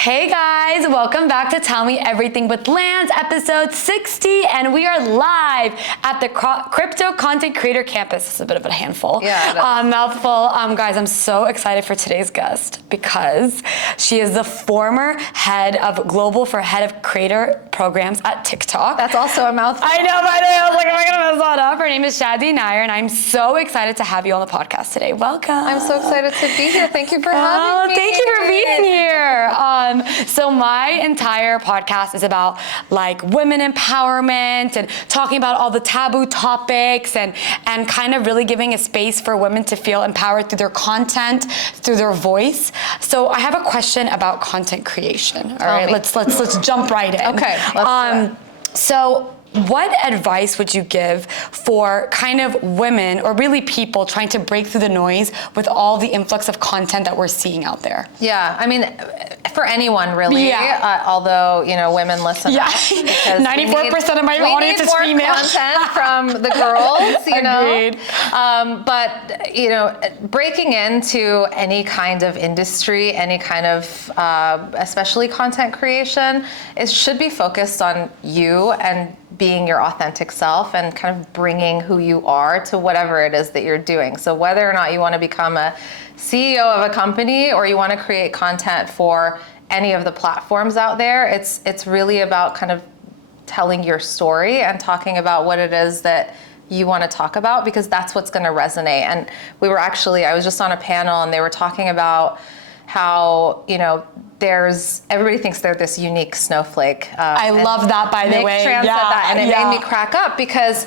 Hey guys, welcome back to Tell Me Everything with Lance, episode 60, and we are live at the Crypto Content Creator Campus. It's a bit of a handful. Yeah. Mouthful. Guys, I'm so excited for today's guest because she is the former head of creator programs at TikTok. That's also a mouthful. I know, by the way, I was like, am I gonna mess that up? Her name is Shadi Nayyer, and I'm so excited to have you on the podcast today. Welcome. I'm so excited to be here. Thank you for having me. Thank you for being here. So my entire podcast is about like women empowerment and talking about all the taboo topics and kind of really giving a space for women to feel empowered through their content, through their voice. So I have a question about content creation. All right, let's jump right in. Okay, let's do it. So what advice would you give for kind of women or really people trying to break through the noise with all the influx of content that we're seeing out there? Yeah, I mean, for anyone really, although, you know, women listen up. 94% of my audience is female. We need more content from the girls, you Agreed. know. But, you know, breaking into any kind of industry, any kind of, especially content creation, it should be focused on you and being your authentic self and kind of bringing who you are to whatever it is that you're doing. So whether or not you want to become a CEO of a company or you want to create content for any of the platforms out there, it's really about kind of telling your story and talking about what it is that you want to talk about, because that's what's going to resonate. And I was just on a panel and they were talking about how, you know, everybody thinks they're this unique snowflake. I love that, by the way. Nick Tran said that, and it made me crack up because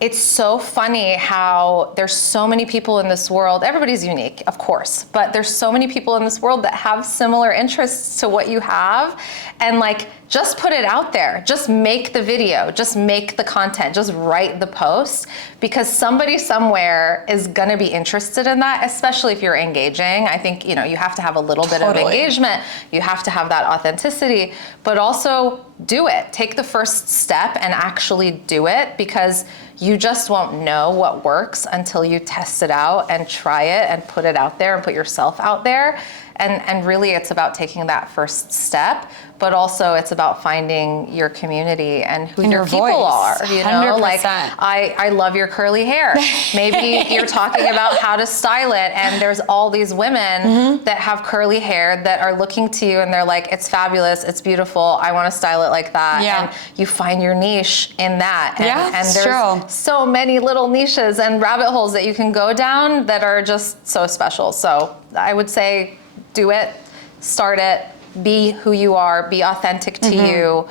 it's so funny how there's so many people in this world. Everybody's unique, of course, but there's so many people in this world that have similar interests to what you have. And like, just put it out there. Just make the video, just make the content, just write the post, because somebody somewhere is gonna be interested in that, especially if you're engaging. I think, you know, you have to have a little bit of engagement. You have to have that authenticity, but also do it. Take the first step and actually do it, because you just won't know what works until you test it out and try it and put it out there and put yourself out there. And really it's about taking that first step, but also it's about finding your community and who your people are. You know, 100%. like I love your curly hair. Maybe you're talking about how to style it, and there's all these women that have curly hair that are looking to you and they're like, it's fabulous, it's beautiful, I want to style it like that. Yeah. And you find your niche in that. And it's there's true. so many little niches and rabbit holes that you can go down that are just so special. So I would say, do it, start it, be who you are, be authentic to you,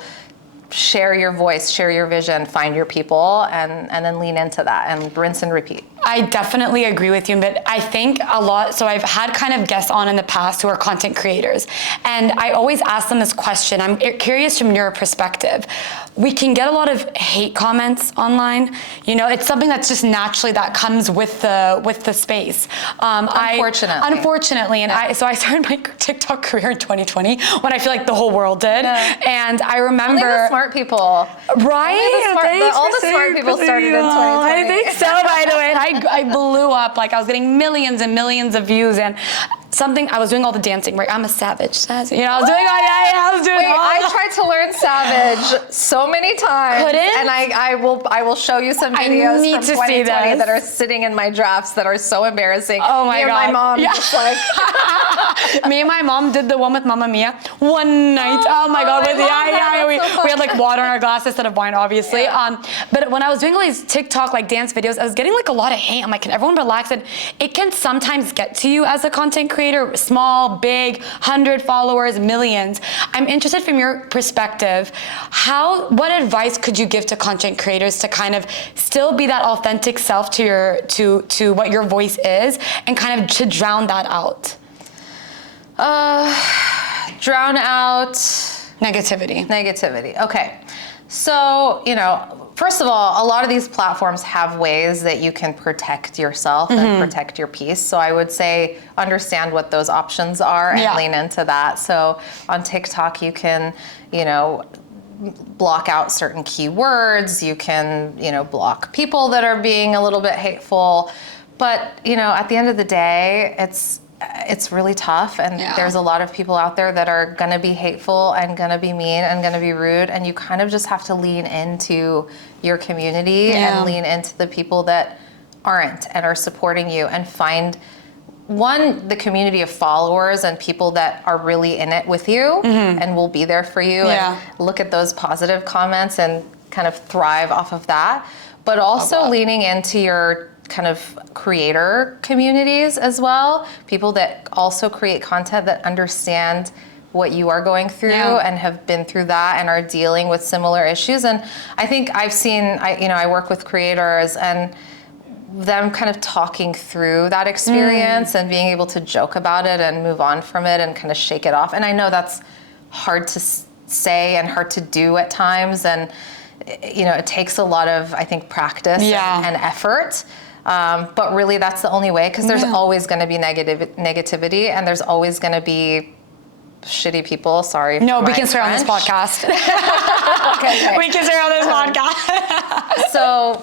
share your voice, share your vision, find your people, and then lean into that and rinse and repeat. I definitely agree with you, but I think so I've had kind of guests on in the past who are content creators, and I always ask them this question. I'm curious from your perspective. We can get a lot of hate comments online. You know, it's something that's just naturally that comes with the space. Unfortunately, and so I started my TikTok career in 2020 when I feel like the whole world did, and I remember only the smart people, right? All the smart people started in 2020. I think so, by the way. I blew up, like I was getting millions and millions of views, and I was doing all the dancing, right? I'm a savage. You know, I was doing I tried to learn Savage so many times. Couldn't? And I will show you some videos from 2020 that are sitting in my drafts that are so embarrassing. Oh my God. My mom just like... Me and my mom did the one with Mamma Mia one night. Oh my God. We had like water in our glass instead of wine, obviously. Yeah. But when I was doing all these TikTok like dance videos, I was getting like a lot of hate. I'm like, can everyone relax? And it can sometimes get to you as a content creator, small, big, 100 followers, millions. I'm interested from your perspective, what advice could you give to content creators to kind of still be that authentic self to what your voice is, and kind of to drown that out? Drown out negativity. Okay. So, you know, first of all, a lot of these platforms have ways that you can protect yourself and protect your peace. So I would say understand what those options are and lean into that. So on TikTok, you can, you know, block out certain keywords. You can, you know, block people that are being a little bit hateful. But, you know, at the end of the day, it's really tough, and there's a lot of people out there that are gonna be hateful and gonna be mean and gonna be rude, and you kind of just have to lean into your community and lean into the people that aren't and are supporting you, and find the community of followers and people that are really in it with you and will be there for you, and look at those positive comments and kind of thrive off of that, but also leaning into your kind of creator communities as well, people that also create content that understand what you are going through and have been through that and are dealing with similar issues. And I think I've seen, I work with creators, and them kind of talking through that experience and being able to joke about it and move on from it and kind of shake it off. And I know that's hard to say and hard to do at times, and it takes a lot of, I think, practice and effort. But really, that's the only way, because there's always going to be negativity, and there's always going to be shitty people. Sorry. No, we can swear on this podcast. Okay. We can swear on this podcast. So,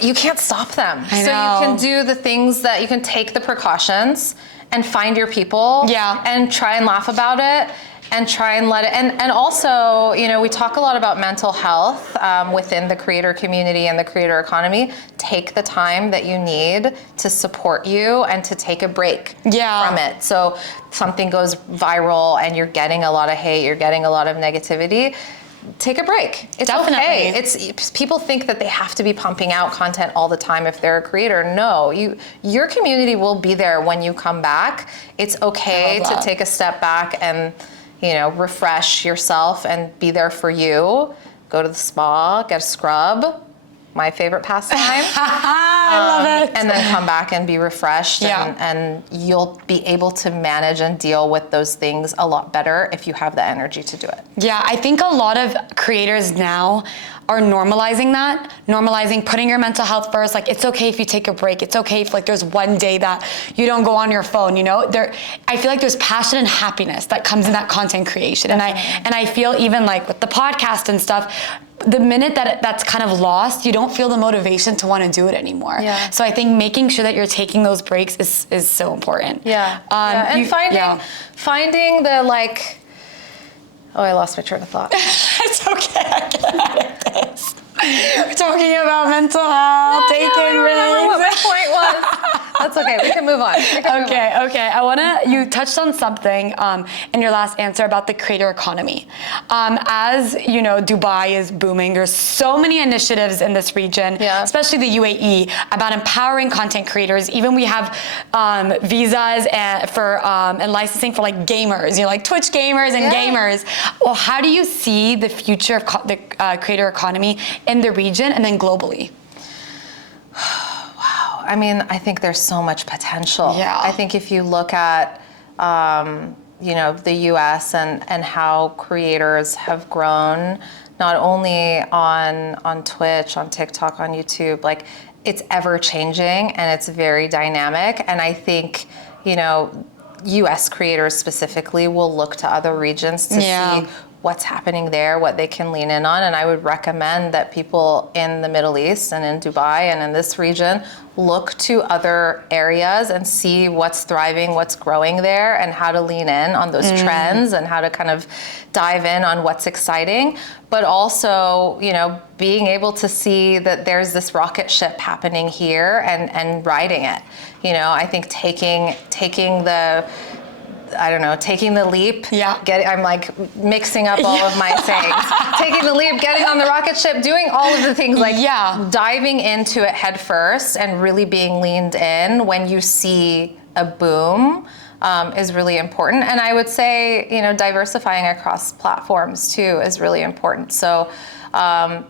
you can't stop them. I know. So you can do the things that you can take the precautions and find your people. And try and laugh about it. And try and let it, and also, we talk a lot about mental health within the creator community and the creator economy. Take the time that you need to support you and to take a break from it. So something goes viral and you're getting a lot of hate, you're getting a lot of negativity, take a break. It's okay. It's people think that they have to be pumping out content all the time if they're a creator. No, your community will be there when you come back. It's okay to take a step back and refresh yourself and be there for you. Go to the spa, get a scrub, my favorite pastime. I love it. And then come back and be refreshed, and you'll be able to manage and deal with those things a lot better if you have the energy to do it. Yeah, I think a lot of creators now are normalizing putting your mental health first. Like, it's okay if you take a break. It's okay if there's one day that you don't go on your phone, I feel like there's passion and happiness that comes in that content creation. Definitely. And I feel even with the podcast and stuff, the minute that's kind of lost, you don't feel the motivation to want to do it anymore. Yeah. So I think making sure that you're taking those breaks is so important. Yeah. And finding the oh, I lost my train of thought. It's okay. I can edit this. We're talking about mental health, taking risks. I don't remember what my point was. That's okay. We can move on. Okay. You touched on something in your last answer about the creator economy. As Dubai is booming. There's so many initiatives in this region, especially the UAE, about empowering content creators. Even we have visas and licensing for gamers, Twitch gamers and gamers. Well, how do you see the future of the creator economy in the region and then globally? Wow. I mean, I think there's so much potential. Yeah. I think if you look at, the US and how creators have grown, not only on Twitch, on TikTok, on YouTube, it's ever changing and it's very dynamic. And I think, US creators specifically will look to other regions to see what's happening there, what they can lean in on. And I would recommend that people in the Middle East and in Dubai and in this region look to other areas and see what's thriving, what's growing there, and how to lean in on those trends and how to kind of dive in on what's exciting. But also, being able to see that there's this rocket ship happening here and riding it. I think taking the leap. Yeah. I'm mixing up all of my sayings. Taking the leap, getting on the rocket ship, doing all of the things diving into it head first and really being leaned in when you see a boom is really important. And I would say, diversifying across platforms too is really important. So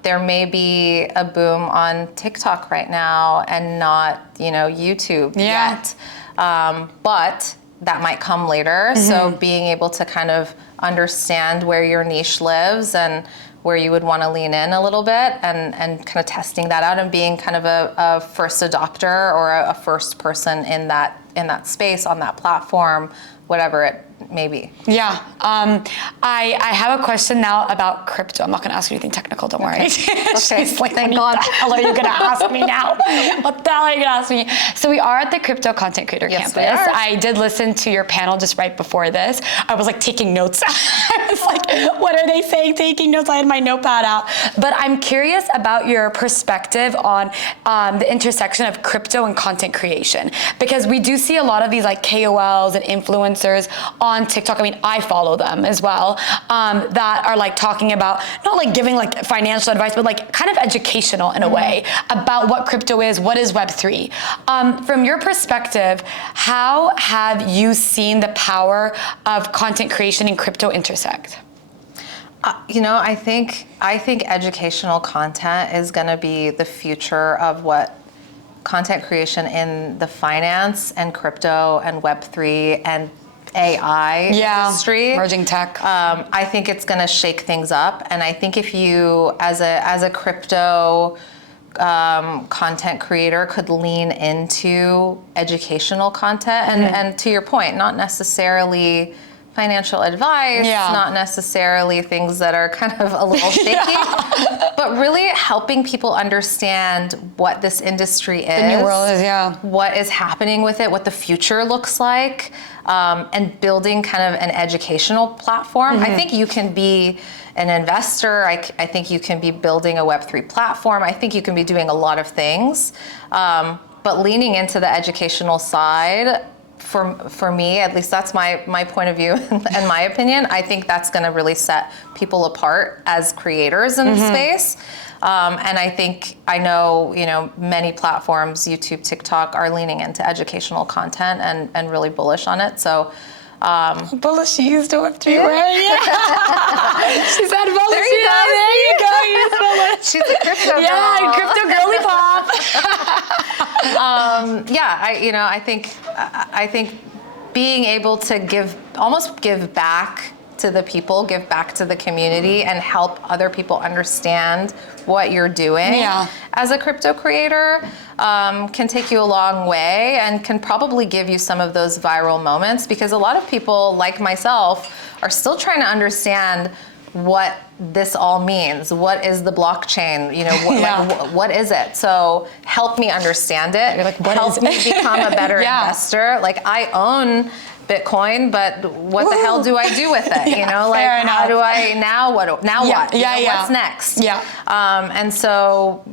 there may be a boom on TikTok right now and not, YouTube yet. But that might come later. So being able to kind of understand where your niche lives and where you would want to lean in a little bit and kind of testing that out and being kind of a first adopter or a first person in that space, on that platform, whatever it maybe. Yeah. I have a question now about crypto. I'm not going to ask you anything technical. Don't worry. Okay. She's like, Thank what God. the hell are you going to ask me now? What the hell are you going to ask me? So we are at the Crypto Content Creator Yes, Campus. we are. I did listen to your panel just right before this. I was like taking notes. I was like, what are they saying? Taking notes. I had my notepad out. But I'm curious about your perspective on the intersection of crypto and content creation, because we do see a lot of these like KOLs and influencers on TikTok. I mean, I follow them as well, that are like talking about, not like giving like financial advice, but like kind of educational in a way about what crypto is, what is Web3. From your perspective, how have you seen the power of content creation and crypto intersect? I think educational content is going to be the future of what content creation in the finance and crypto and Web3 and AI industry. Emerging tech. I think it's going to shake things up, and I think if you, as a crypto content creator, could lean into educational content, and to your point, not necessarily financial advice, not necessarily things that are kind of a little shaky, but really helping people understand what this industry is, the new world is, what is happening with it, what the future looks like, and building kind of an educational platform. I think you can be an investor. I think you can be building a Web3 platform. I think you can be doing a lot of things, but leaning into the educational side, for me, at least that's my point of view and my opinion, I think that's going to really set people apart as creators in the space. And I know, many platforms, YouTube, TikTok, are leaning into educational content and really bullish on it. So, bullish, she used to Web3, right? She said bullish. There you go. You used bullish. She's a crypto girl. Yeah, crypto girly pop. I think being able to almost give back to the people, give back to the community, and help other people understand what you're doing as a crypto creator can take you a long way, and can probably give you some of those viral moments, because a lot of people, like myself, are still trying to understand what this all means. What is the blockchain? What is it? So help me understand it. You're like, help me become a better investor. Like, I own Bitcoin, but what the hell do I do with it? How do I what? What's next? And so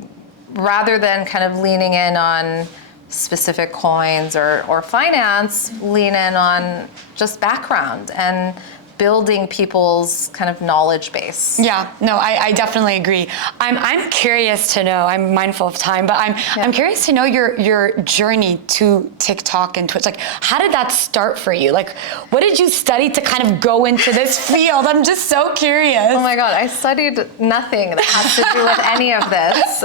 rather than kind of leaning in on specific coins or finance, lean in on just background and building people's kind of knowledge base. Yeah, no, I definitely agree. I'm curious to know, I'm mindful of time, but I'm curious to know your journey to TikTok and Twitch. Like, how did that start for you? Like, what did you study to kind of go into this field? I'm just so curious. Oh my God, I studied nothing that has to do with any of this,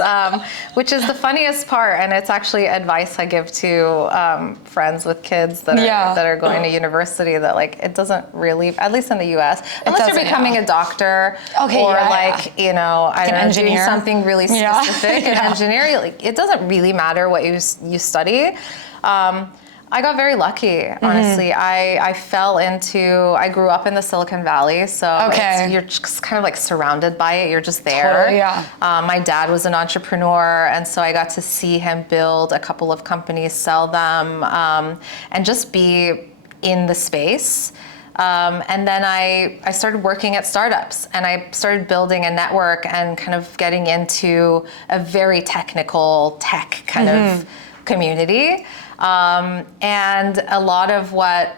which is the funniest part, and it's actually advice I give to friends with kids that are going to university, that like, it doesn't really, at least in the US, unless you're becoming a doctor I don't know, doing something really specific in engineering, like, it doesn't really matter what you study. I got very lucky, honestly. I I grew up in the Silicon Valley, so you're just kind of like surrounded by it. You're just there. Totally, my dad was an entrepreneur, and so I got to see him build a couple of companies, sell them, and just be in the space. And then I started working at startups, and I started building a network and kind of getting into a very technical tech kind of community. And a lot of what,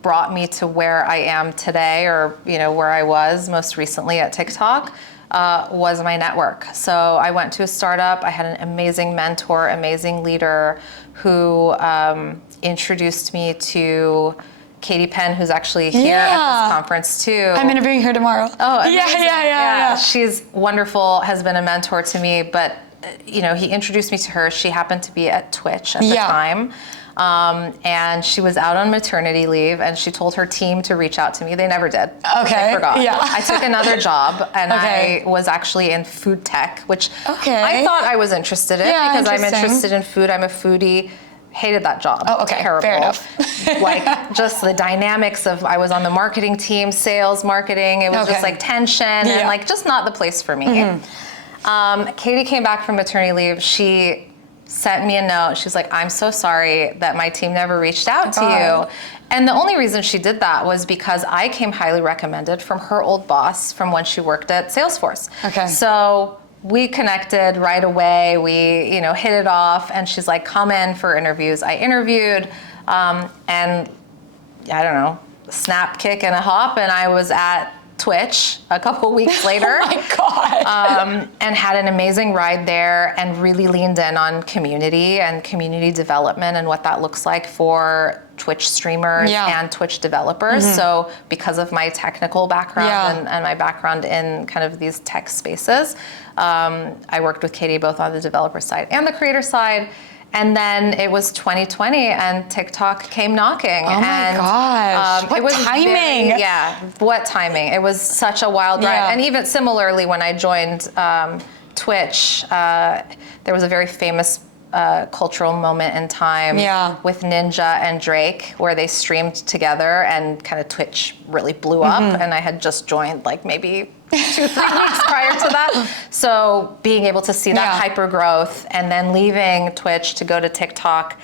brought me to where I am today, or, where I was most recently at TikTok, was my network. So I went to a startup. I had an amazing mentor, amazing leader who introduced me to Katie Penn, who's actually here at this conference too. I'm interviewing her tomorrow. Oh, amazing. Yeah. She's wonderful, has been a mentor to me, but he introduced me to her. She happened to be at Twitch at the time. And she was out on maternity leave, and she told her team to reach out to me. They never did. Okay. I forgot. Yeah. I took another job, and I was actually in food tech, which I thought I was interested in because I'm interested in food. I'm a foodie. hated that job. Oh, okay, Terrible. fair enough. Like just the dynamics of, I was on the marketing team, sales, marketing. It was just like tension and like just not the place for me. Katie came back from maternity leave. She sent me a note. She's like, I'm so sorry that my team never reached out to you. And the only reason she did that was because I came highly recommended from her old boss from when she worked at Salesforce. Okay. So we connected right away. We, hit it off. And she's like, come in for interviews. I interviewed, and I don't know, snap, kick, and a hop, and I was at Twitch a couple weeks later. Oh my God. And had an amazing ride there and really leaned in on community and community development and what that looks like for Twitch streamers and Twitch developers. So because of my technical background and my background in kind of these tech spaces, I worked with Katie both on the developer side and the creator side. And then it was 2020 and TikTok came knocking. Oh my gosh, what timing. What timing. It was such a wild ride. And even similarly, when I joined Twitch, there was a very famous cultural moment in time with Ninja and Drake where they streamed together and kind of Twitch really blew up. And I had just joined like maybe 2-3 weeks prior to that. So being able to see that hyper growth and then leaving Twitch to go to TikTok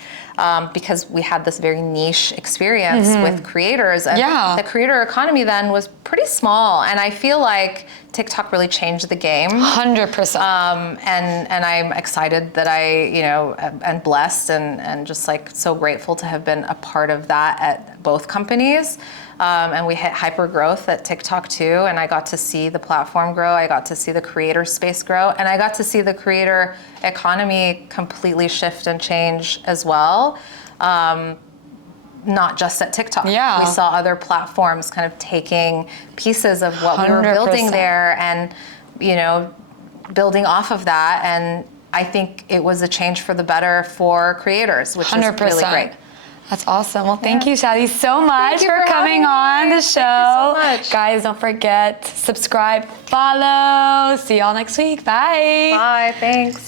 because we had this very niche experience with creators. And the creator economy then was pretty small. And I feel like TikTok really changed the game. 100%. And I'm excited that I, and blessed and just like so grateful to have been a part of that at both companies. And we hit hyper growth at TikTok too. And I got to see the platform grow. I got to see the creator space grow. And I got to see the creator economy completely shift and change as well. Not just at TikTok. We saw other platforms kind of taking pieces of what we were building there and, building off of that. And I think it was a change for the better for creators, which is really great. That's awesome. Well, thank you, Shadi, so much for coming on the show. Thank you so much. Guys, don't forget, subscribe, follow. See y'all next week. Bye. Bye. Thanks.